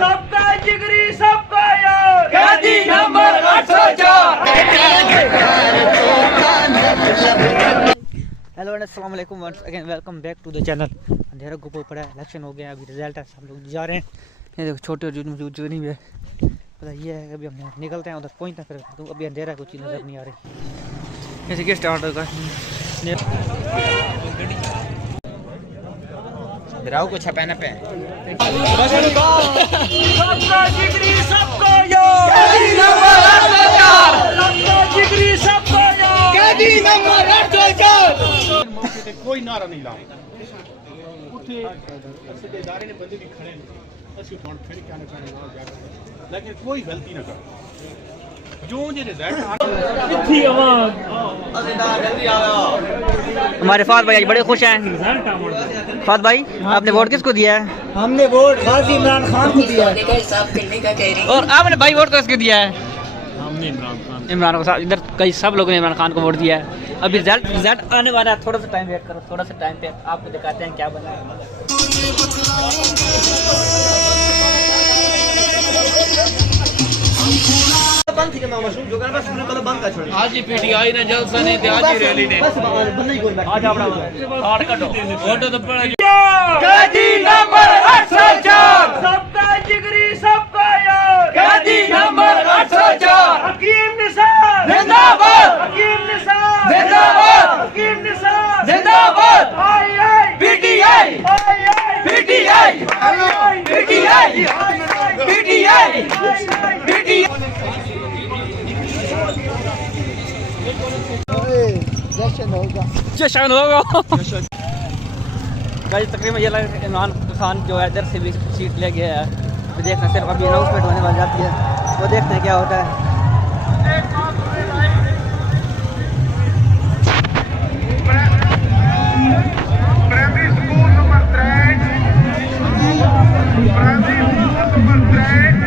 सबका जिगरी सबका यार कैदी नंबर 804। हेलो एंड अस्सलाम वालेकुम once again welcome back to the channel. अंधेरा गुप्पो पड़ा है, इलेक्शन हो गया, अभी रिजल्ट है, सब लोग जा रहे हैं। ये देखो छोटे जो नहीं है पता ये है कि अभी हम निकलते हैं उधर पहुंचते हैं, फिर तो अभी अंधेरा है, कुछ चीज़ नज़र नहीं आ रही। ऐसे क्या स्टार्ट होगा बिराऊ को छपाना पे सबका जिगरी सबका यार कैदी नंबर 804। सबका जिगरी सबका यार कैदी नंबर 804। मौके ते कोई नारा नहीं लाया उत्थे असदे इदारे ने बंदे भी खड़े ने असि हुण फिर क्या ना करने वाला जाकर लेकिन कोई गलती ना कर जो जे रिजल्ट इतनी आवाज हमारे फाद भाई आज बड़े खुश हैं। फाद भाई आपने वोट किसको दिया है? हमने वोट गाजी इमरान खान को दिया है। और आपने भाई वोट किसको दिया है? हमने इमरान को। इधर कई सब लोगों ने इमरान खान को वोट दिया है। अभी रिजल्ट आने वाला है, थोड़ा सा टाइम वेट करो, थोड़ा सा टाइम पे आपको दिखाते हैं क्या बना है। आज ही पीटीआई ने जलसा नहीं थे, आज ही रैली ने आज अपना कार्ड कटो फोटो तो पड़ा कैदी नंबर 804। सबका जिगरी सबका यार कैदी नंबर 804। हकीम निसार जिंदाबाद, हकीम निसार जिंदाबाद, हकीम निसार जिंदाबाद। आई आई पीटीआई, आई आई पीटीआई, आई आई पीटीआई, पीटीआई पीटीआई। जश्न होगा भाई। तकरीबन ये इमरान खान जो है इधर से भी सीट ले गया है। तो देखते हैं, सिर्फ अभी अनाउंसमेंट होने वाली जाती है, वो देखते हैं क्या होता है। Primary school number 3 primary school number 3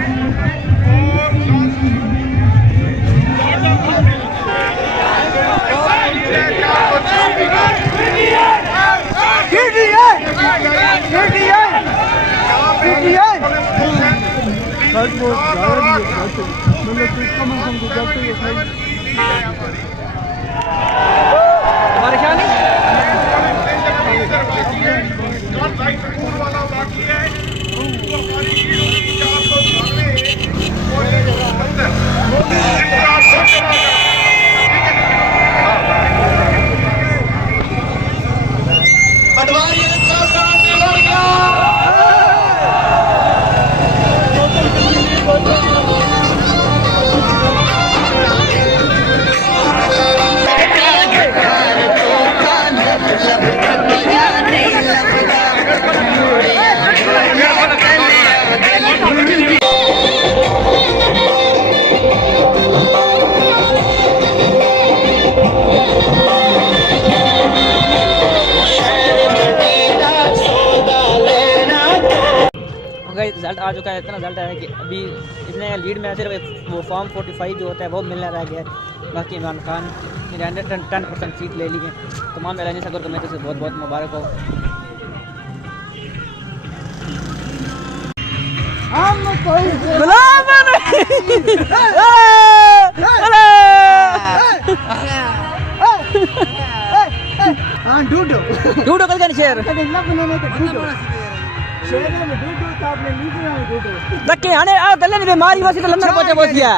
result आ चुका है। इतना रिजल्ट है कि अभी इतने लीड में सिर्फ वो फॉर्म 45 जो होता है वो मिलना रह गया है। बाकी इमरान खान ने 10% सीट ले ली है। तमाम एलानी सगर कमेटी से बहुत बहुत मुबारक हो। डूडो कल का शेर लक्की आने आ तले ने मारी वसी तो लंदन पहुंचे पहुंच गया।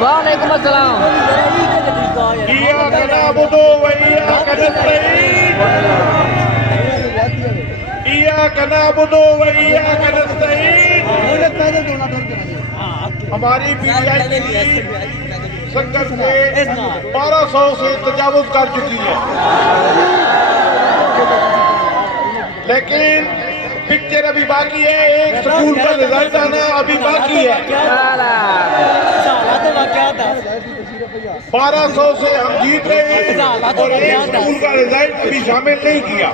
वालेकुम अस्सलाम। हमारी पीटीआई संगत से 1200 से तजावुज कर चुकी है, लेकिन पिक्चर अभी बाकी है, एक स्कूल का रिजल्ट आना अभी बाकी है। 1200 से हम जीत रहे हैं और एक स्कूल का रिजल्ट अभी शामिल नहीं किया।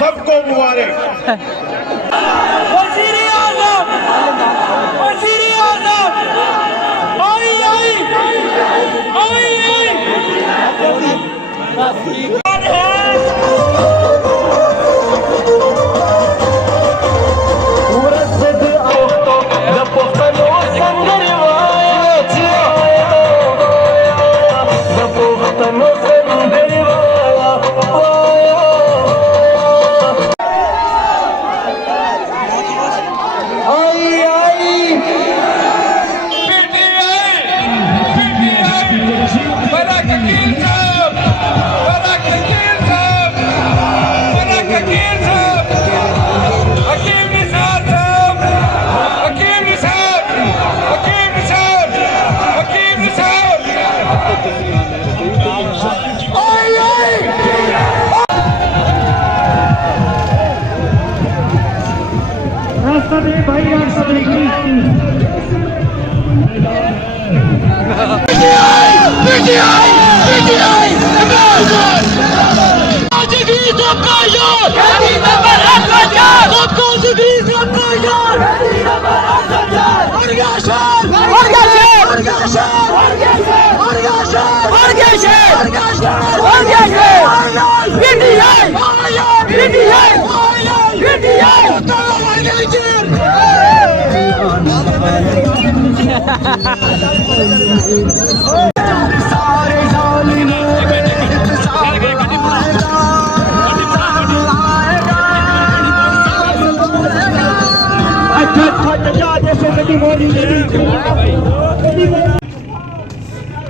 सबको मुबारक। वज़ीर आज़म आई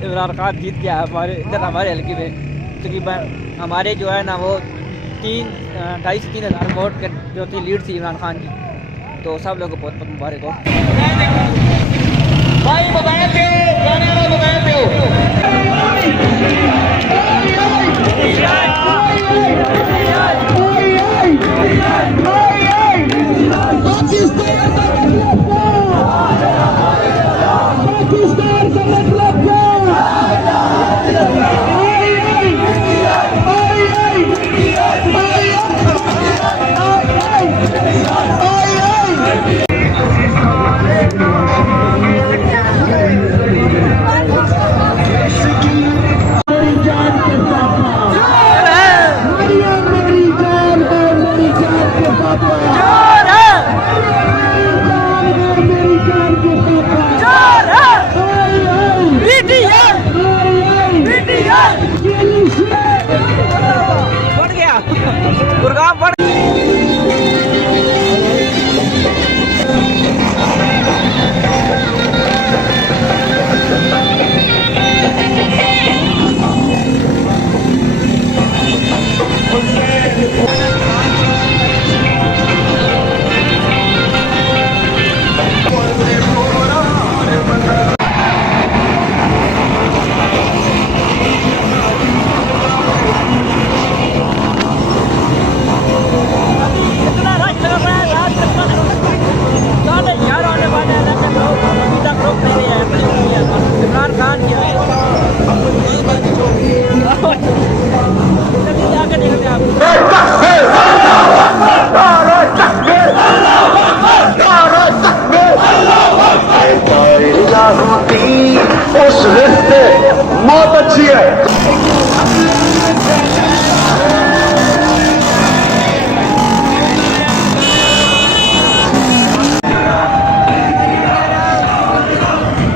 इमरान खान जीत गया हमारे इधर हमारे हल्के में। तकरीबन हमारे जो है ना वो 2,500 से 3,000 वोट के जो थी लीड थी इमरान खान की। तो सब लोगों को बहुत बहुत मुबारक हो। भाई मोबाइल दो, गाने वाला मोबाइल उस रिश्ते बहुत अच्छी है।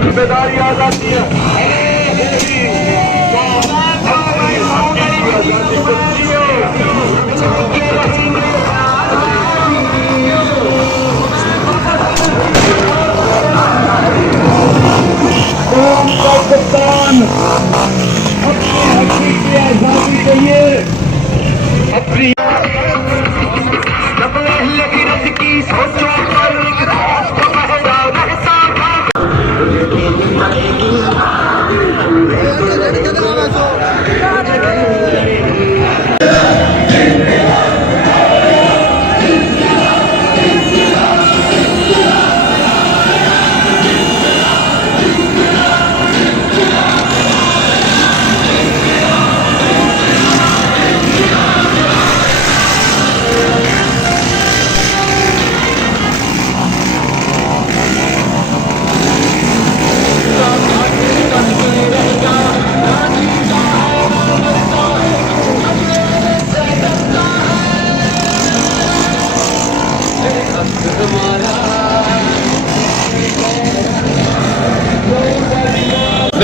जिम्मेदारी आ जाती है। पाकिस्तान अपनी हकीकी आजादी के लिए अपनी की सोचों पर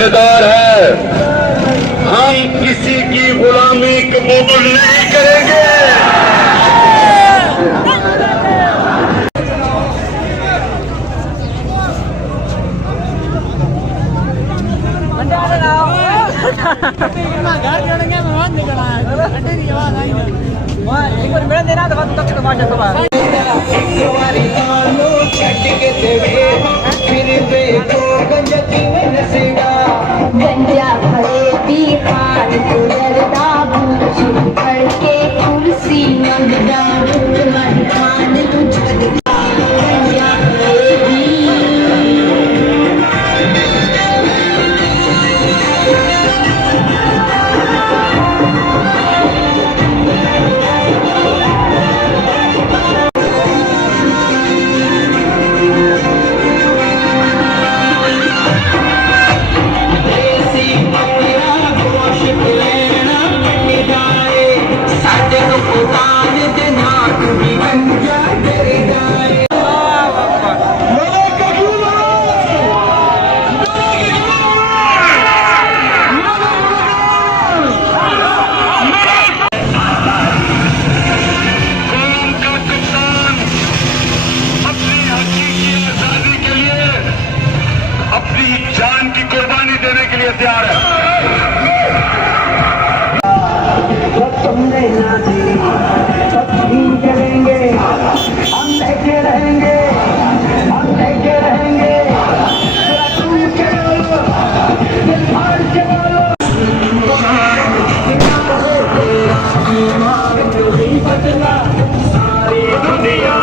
हिस्सेदार है। हम किसी की गुलामी कबूल नहीं करेंगे। एक बार मेरा देना तो तक टमाटर तो बाहर गंजा भरे दीवान गुजरता भूष के कुर्सी मंगदा मरखान तुझगदा गंजा भरे जान की कुर्बानी देने के लिए तैयार है। तुमने ना दी सब छीन के लेंगे, हम लेके रहेंगे, हम लेके रहेंगे। तुम चलो, दिल फाड़ के बोलो। सारी दुनिया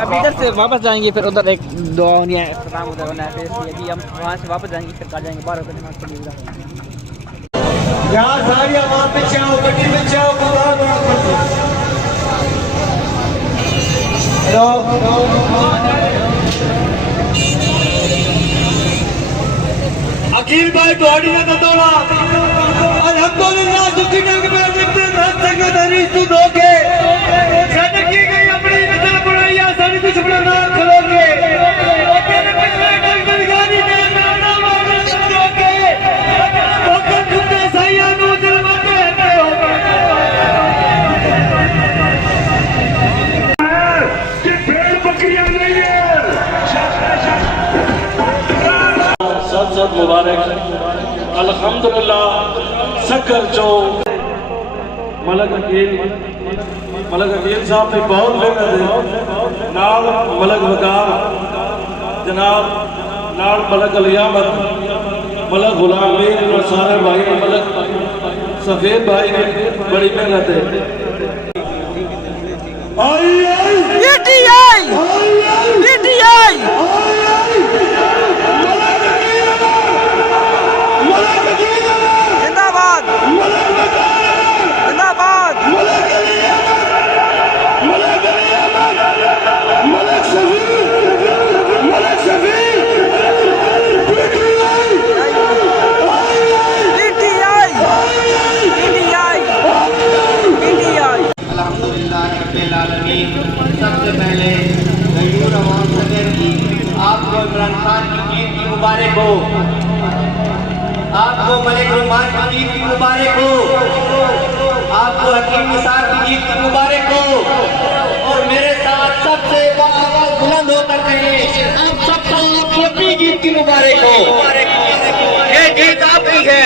अब इधर से वापस जाएंगे, फिर उधर एक दुआ होनी है, इख्तिताम उधर होना है, फिर इसलिए कि हम वहाँ से वापस जाएंगे, फिर आ जाएंगे 12 बजे नमाज के लिए उधर। यार सारी आवाज में चाहो, गड्डी में चाहो, अकील भाई थोड़ी ना दतोड़ा अल्हम्दुलिल्लाह सुखी नंग में जितने रात तक दरी तू दोगे सद की गई अपनी नस्ल बुढ़ाइया सारी दुश्मन ना खलोगे तेरे पिछले कल गाड़ी ने नाना मार दोगे भोकर खुदे सैया नु जलवाते रहते हो कि भेड़ बकरियां नहीं है। सब मुबारक अल्हम्दुलिल्लाह। सकर जो मलक अकील साहब ने बहुत मेहनत नाल मलक वकार जनाब नाल मलक अलियामत मलक गुलाम मीर और सारे भाई मलक सफेद भाई ने बड़ी मेहनत है। सबसे पहले आपको इमरान खान की ईद की मुबारक हो, आपको मलिक रुमान की ईद की मुबारक हो, आपको हकीम निसार की ईद की मुबारक हो। और मेरे साथ सबसे आवाज बुलंद होकर कहिए आप सबको आपकी अपनी ईद की मुबारक हो। ये जीत आपकी है।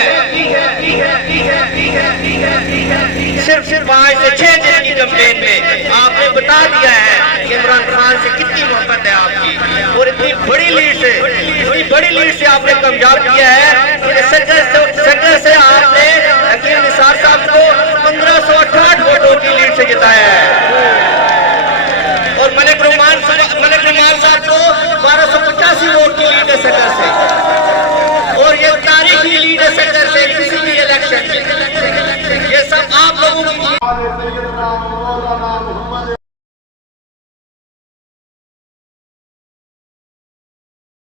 सिर्फ 5 से 6 दिन की कैंपेन में आपने बता दिया है कि इमरान खान से कितनी मोहब्बत है आपकी, और इतनी बड़ी लीड से आपने कामयाब किया है। सकर से आपने हकीम निसार साहब को 1568 वोटों की लीड से जिताया है, और मलिक रुमान साहब को 1285 वोट की लीड है सकर से, और ये तारीखी लीड है सैयद